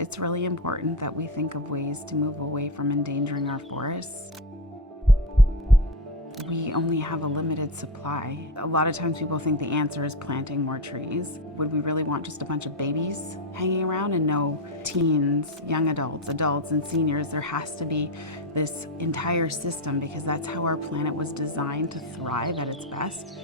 it's really important that we think of ways to move away from endangering our forests. We only have a limited supply. A lot of times people think the answer is planting more trees. Would we really want just a bunch of babies hanging around and no teens, young adults, and seniors? There has to be this entire system because that's how our planet was designed to thrive at its best.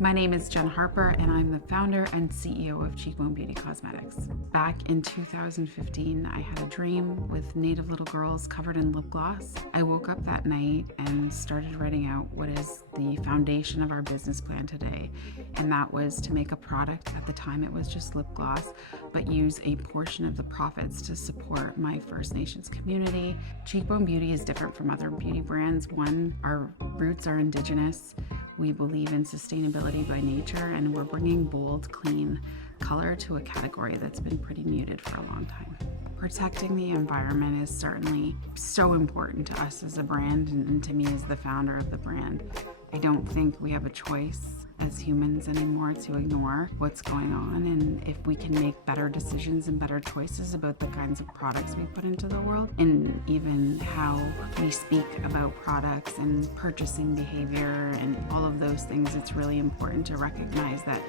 My name is Jenn Harper, and I'm the founder and CEO of Cheekbone Beauty Cosmetics. Back in 2015, I had a dream with native little girls covered in lip gloss. I woke up that night and started writing out what is the foundation of our business plan today, and that was to make a product. At the time, it was just lip gloss, but use a portion of the profits to support my First Nations community. Cheekbone Beauty is different from other beauty brands. One, our roots are Indigenous. We believe in sustainability by nature, and we're bringing bold, clean color to a category that's been pretty muted for a long time. Protecting the environment is certainly so important to us as a brand and to me as the founder of the brand. I don't think we have a choice as humans anymore to ignore what's going on, and if we can make better decisions and better choices about the kinds of products we put into the world, and even how we speak about products and purchasing behavior and all of those things, it's really important to recognize that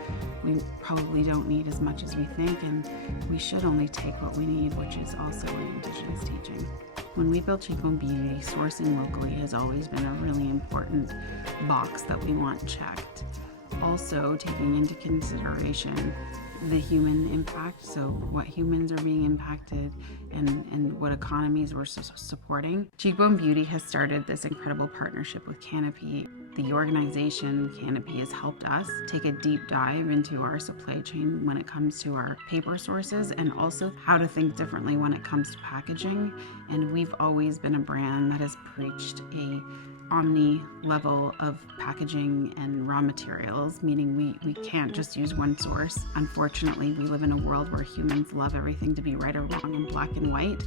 we probably don't need as much as we think, and we should only take what we need, which is also an Indigenous teaching. When we built Cheekbone Beauty, sourcing locally has always been a really important box that we want checked. Also taking into consideration the human impact, so what humans are being impacted and what economies we're supporting. Cheekbone Beauty has started this incredible partnership with Canopy. The organization Canopy has helped us take a deep dive into our supply chain when it comes to our paper sources, and also how to think differently when it comes to packaging. And we've always been a brand that has preached a omni level of packaging and raw materials, meaning we can't just use one source. Unfortunately, we live in a world where humans love everything to be right or wrong and black and white,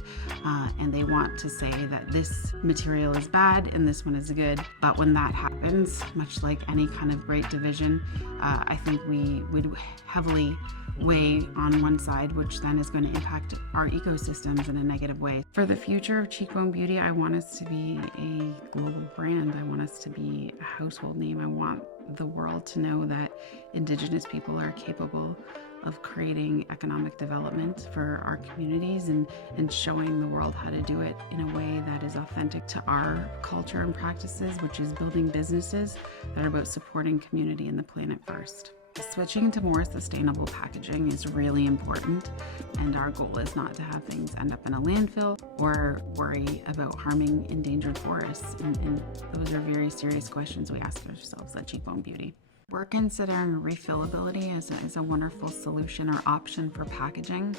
and they want to say that this material is bad and this one is good. But when that happens, much like any kind of great division, I think we would heavily weigh on one side, which then is going to impact our ecosystems in a negative way. For the future of Cheekbone Beauty, I want us to be a global brand. I want us to be a household name. I want the world to know that Indigenous people are capable of creating economic development for our communities and showing the world how to do it in a way that is authentic to our culture and practices, which is building businesses that are about supporting community and the planet first. Switching to more sustainable packaging is really important, and our goal is not to have things end up in a landfill or worry about harming endangered forests, and those are very serious questions we ask ourselves at Cheekbone Beauty. We're considering refillability as a wonderful solution or option for packaging.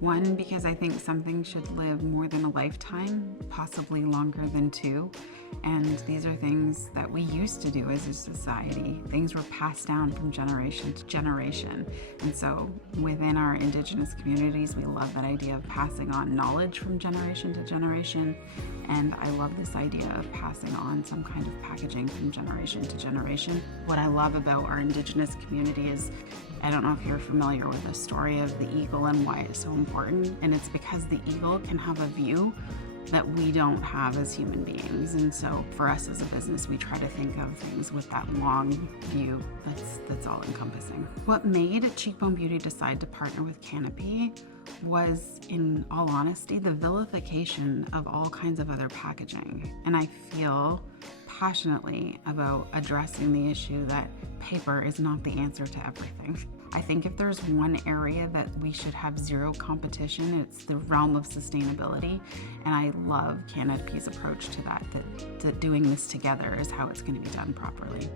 One, because I think something should live more than a lifetime, possibly longer than two. And these are things that we used to do as a society. Things were passed down from generation to generation. And so within our Indigenous communities, we love that idea of passing on knowledge from generation to generation. And I love this idea of passing on some kind of packaging from generation to generation. What I love about our Indigenous community is, I don't know if you're familiar with the story of the eagle and why it's so important. And it's because the eagle can have a view that we don't have as human beings. And so for us as a business, we try to think of things with that long view that's all encompassing. What made Cheekbone Beauty decide to partner with Canopy was, in all honesty, the vilification of all kinds of other packaging. And I feel passionately about addressing the issue that paper is not the answer to everything. I think if there's one area that we should have zero competition, it's the realm of sustainability. And I love Canopy's approach to that doing this together is how it's going to be done properly.